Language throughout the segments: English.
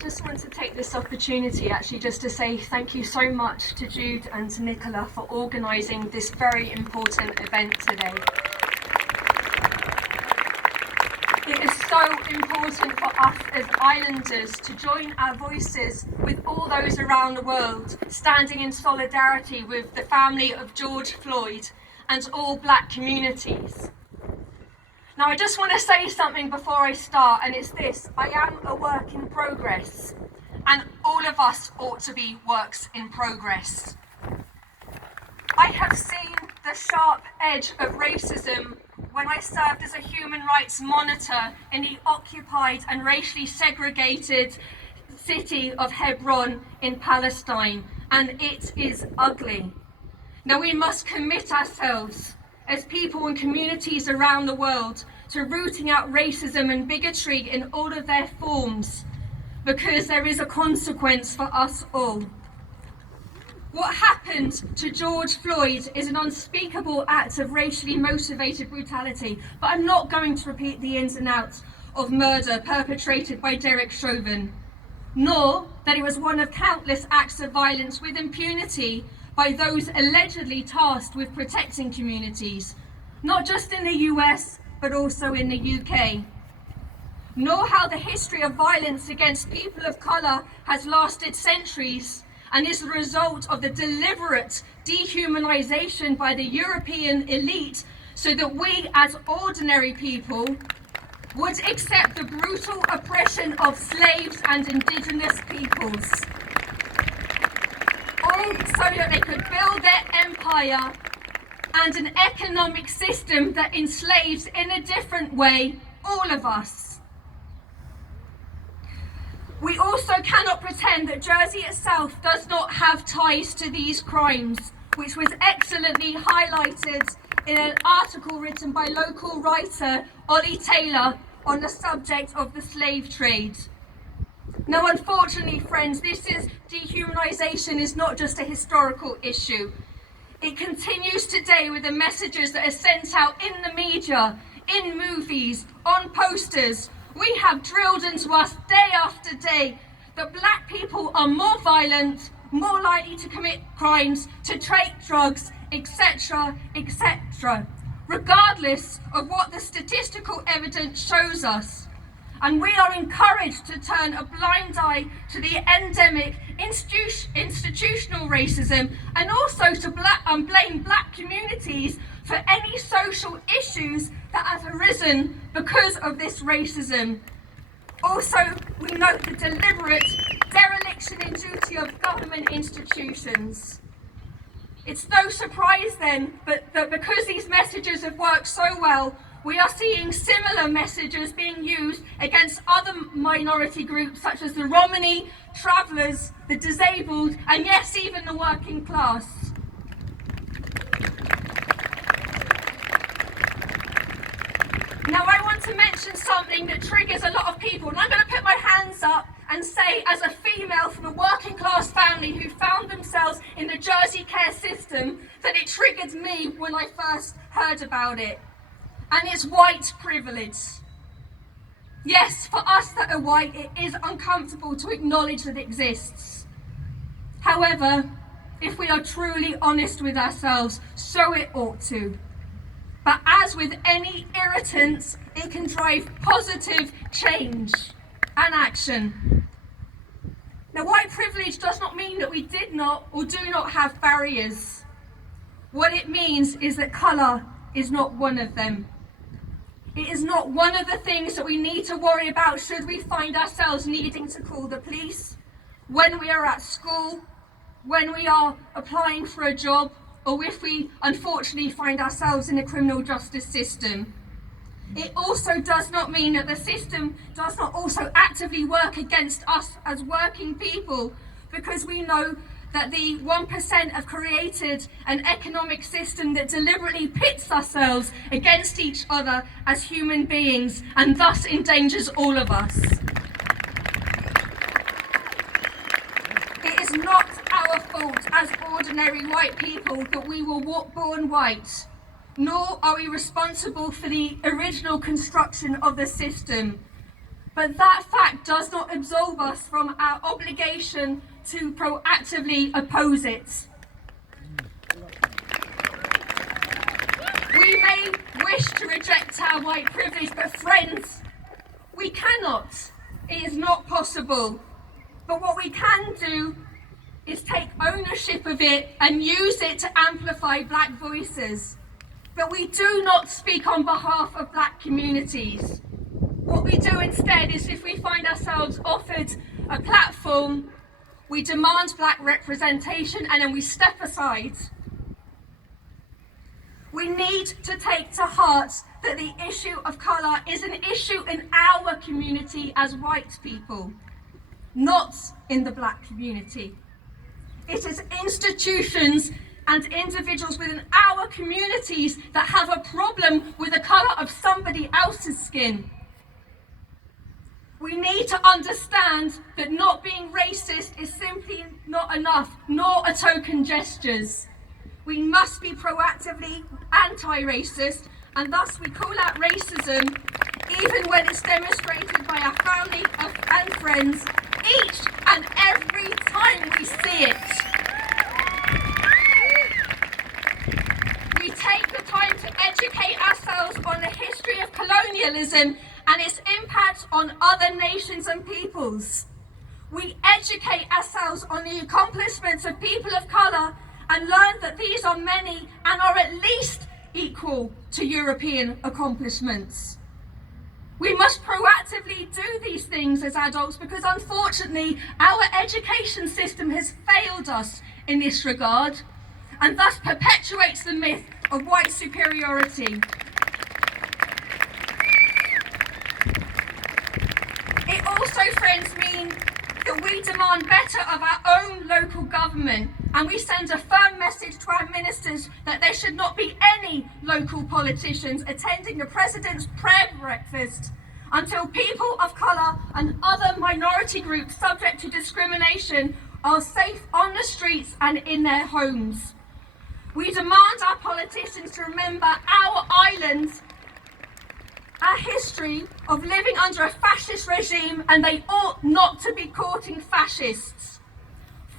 just want to take this opportunity actually just to say thank you so much to Jude and to Nicola for organising this very important event today. It is so important for us as islanders to join our voices with all those around the world, standing in solidarity with the family of George Floyd and all black communities. Now, I just want to say something before I start, and it's this: I am a work in progress, and all of us ought to be works in progress. I have seen the sharp edge of racism when I served as a human rights monitor in the occupied and racially segregated city of Hebron in Palestine, and it is ugly. Now, we must commit ourselves as people and communities around the world to rooting out racism and bigotry in all of their forms, because there is a consequence for us all. What happened to George Floyd is an unspeakable act of racially motivated brutality, but I'm not going to repeat the ins and outs of murder perpetrated by Derek Chauvin, nor that it was one of countless acts of violence with impunity by those allegedly tasked with protecting communities, not just in the US, but also in the UK. Nor how the history of violence against people of colour has lasted centuries and is the result of the deliberate dehumanisation by the European elite so that we as ordinary people would accept the brutal oppression of slaves and indigenous peoples, all so that they could build their empire and an economic system that enslaves in a different way all of us. We also cannot pretend that Jersey itself does not have ties to these crimes, which was excellently highlighted in an article written by local writer Ollie Taylor on the subject of the slave trade. Now, unfortunately, friends, dehumanisation is not just a historical issue. It continues today with the messages that are sent out in the media, in movies, on posters. We have drilled into us day after day that black people are more violent, more likely to commit crimes, to take drugs, etc., etc., regardless of what the statistical evidence shows us. And we are encouraged to turn a blind eye to the endemic institutional racism, and also to blame black communities for any social issues that have arisen because of this racism. Also, we note the deliberate dereliction in duty of government institutions. It's no surprise then that because these messages have worked so well, we are seeing similar messages being used against other minority groups such as the Romani, travellers, the disabled, and yes, even the working class. Now, I want to mention something that triggers a lot of people, and I'm going to put my hands up and say, as a female from a working class family who found themselves in the Jersey care system, that it triggered me when I first heard about it. And it's white privilege. Yes, for us that are white, it is uncomfortable to acknowledge that it exists. However, if we are truly honest with ourselves, so it ought to. But as with any irritants, it can drive positive change and action. Now, white privilege does not mean that we did not or do not have barriers. What it means is that colour is not one of them. It is not one of the things that we need to worry about should we find ourselves needing to call the police, when we are at school, when we are applying for a job, or if we unfortunately find ourselves in a criminal justice system. It also does not mean that the system does not also actively work against us as working people, because we know that the 1% have created an economic system that deliberately pits ourselves against each other as human beings and thus endangers all of us. It is not our fault as ordinary white people that we were born white, nor are we responsible for the original construction of the system. But that fact does not absolve us from our obligation to proactively oppose it. We may wish to reject our white privilege, but friends, we cannot. It is not possible. But what we can do is take ownership of it and use it to amplify black voices. But we do not speak on behalf of black communities. What we do instead is, if we find ourselves offered a platform, we demand black representation and then we step aside. We need to take to heart that the issue of colour is an issue in our community as white people, not in the black community. It is institutions and individuals within our communities that have a problem with the colour of somebody else's skin. We need to understand that not being racist is simply not enough, nor are token gestures. We must be proactively anti-racist, and thus we call out racism even when it's demonstrated by our family and friends each and every time we see it. We take the time to educate ourselves on the history of colonialism and its impact on other nations and peoples. We educate ourselves on the accomplishments of people of colour and learn that these are many and are at least equal to European accomplishments. We must proactively do these things as adults because unfortunately our education system has failed us in this regard and thus perpetuates the myth of white superiority. It also, friends, means that we demand better of our own local government, and we send a firm message to our ministers that there should not be any local politicians attending the President's prayer breakfast until people of colour and other minority groups subject to discrimination are safe on the streets and in their homes. We demand our politicians to remember our islands, our history of living under a fascist regime, and they ought not to be courting fascists.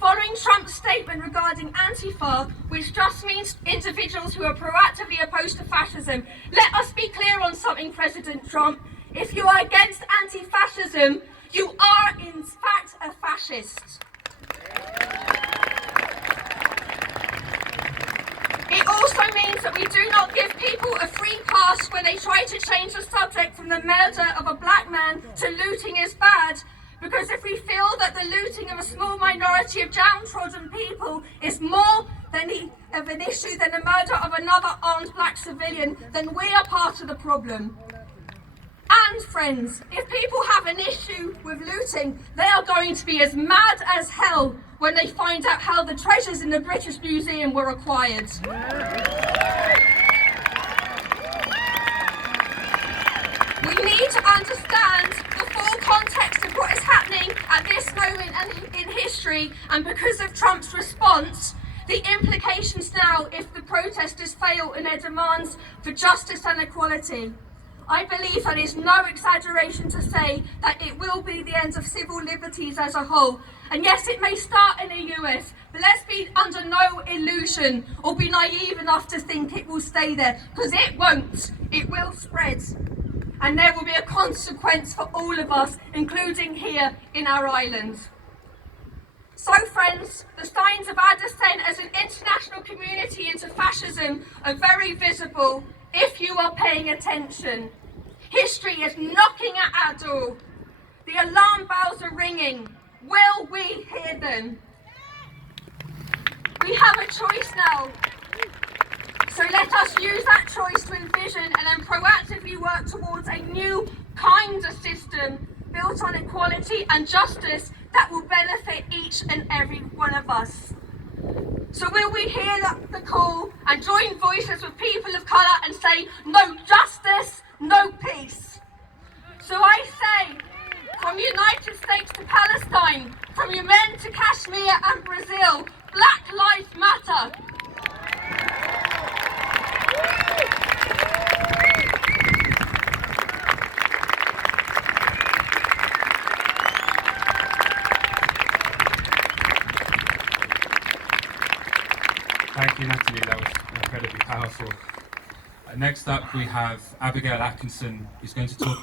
Following Trump's statement regarding Antifa, which just means individuals who are proactively opposed to fascism, let us be clear on something, President Trump. If you are against anti-fascism, you are in fact a fascist. It also means that we do not give people a free pass when they try to change the subject from the murder of a black man to looting is bad, because if we feel that the looting of a small minority of downtrodden people is more of an issue than the murder of another armed black civilian, then we are part of the problem. And friends, if people have an issue with looting, they are going to be as mad as hell when they find out how the treasures in the British Museum were acquired. We need to understand the full context of what is happening at this moment in history, and because of Trump's response, the implications now if the protesters fail in their demands for justice and equality. I believe that it's no exaggeration to say that it will be the end of civil liberties as a whole. And yes, it may start in the US, but let's be under no illusion or be naive enough to think it will stay there, because it won't. It will spread. And there will be a consequence for all of us, including here in our islands. So friends, the signs of our descent as an international community into fascism are very visible if you are paying attention. History is knocking at our door. The alarm bells are ringing. Will we hear them? We have a choice now. So let us use that choice to envision and then proactively work towards a new, kinder system built on equality and justice that will benefit each and every one of us. So will we hear the call and join voices with people of colour and say, no justice, no peace? So I say, from the United States to Palestine, from Yemen to Kashmir and Brazil, Black Lives Matter. Thank you, Natalie. That was incredibly powerful. Next up, we have Abigail Atkinson, who's going to talk about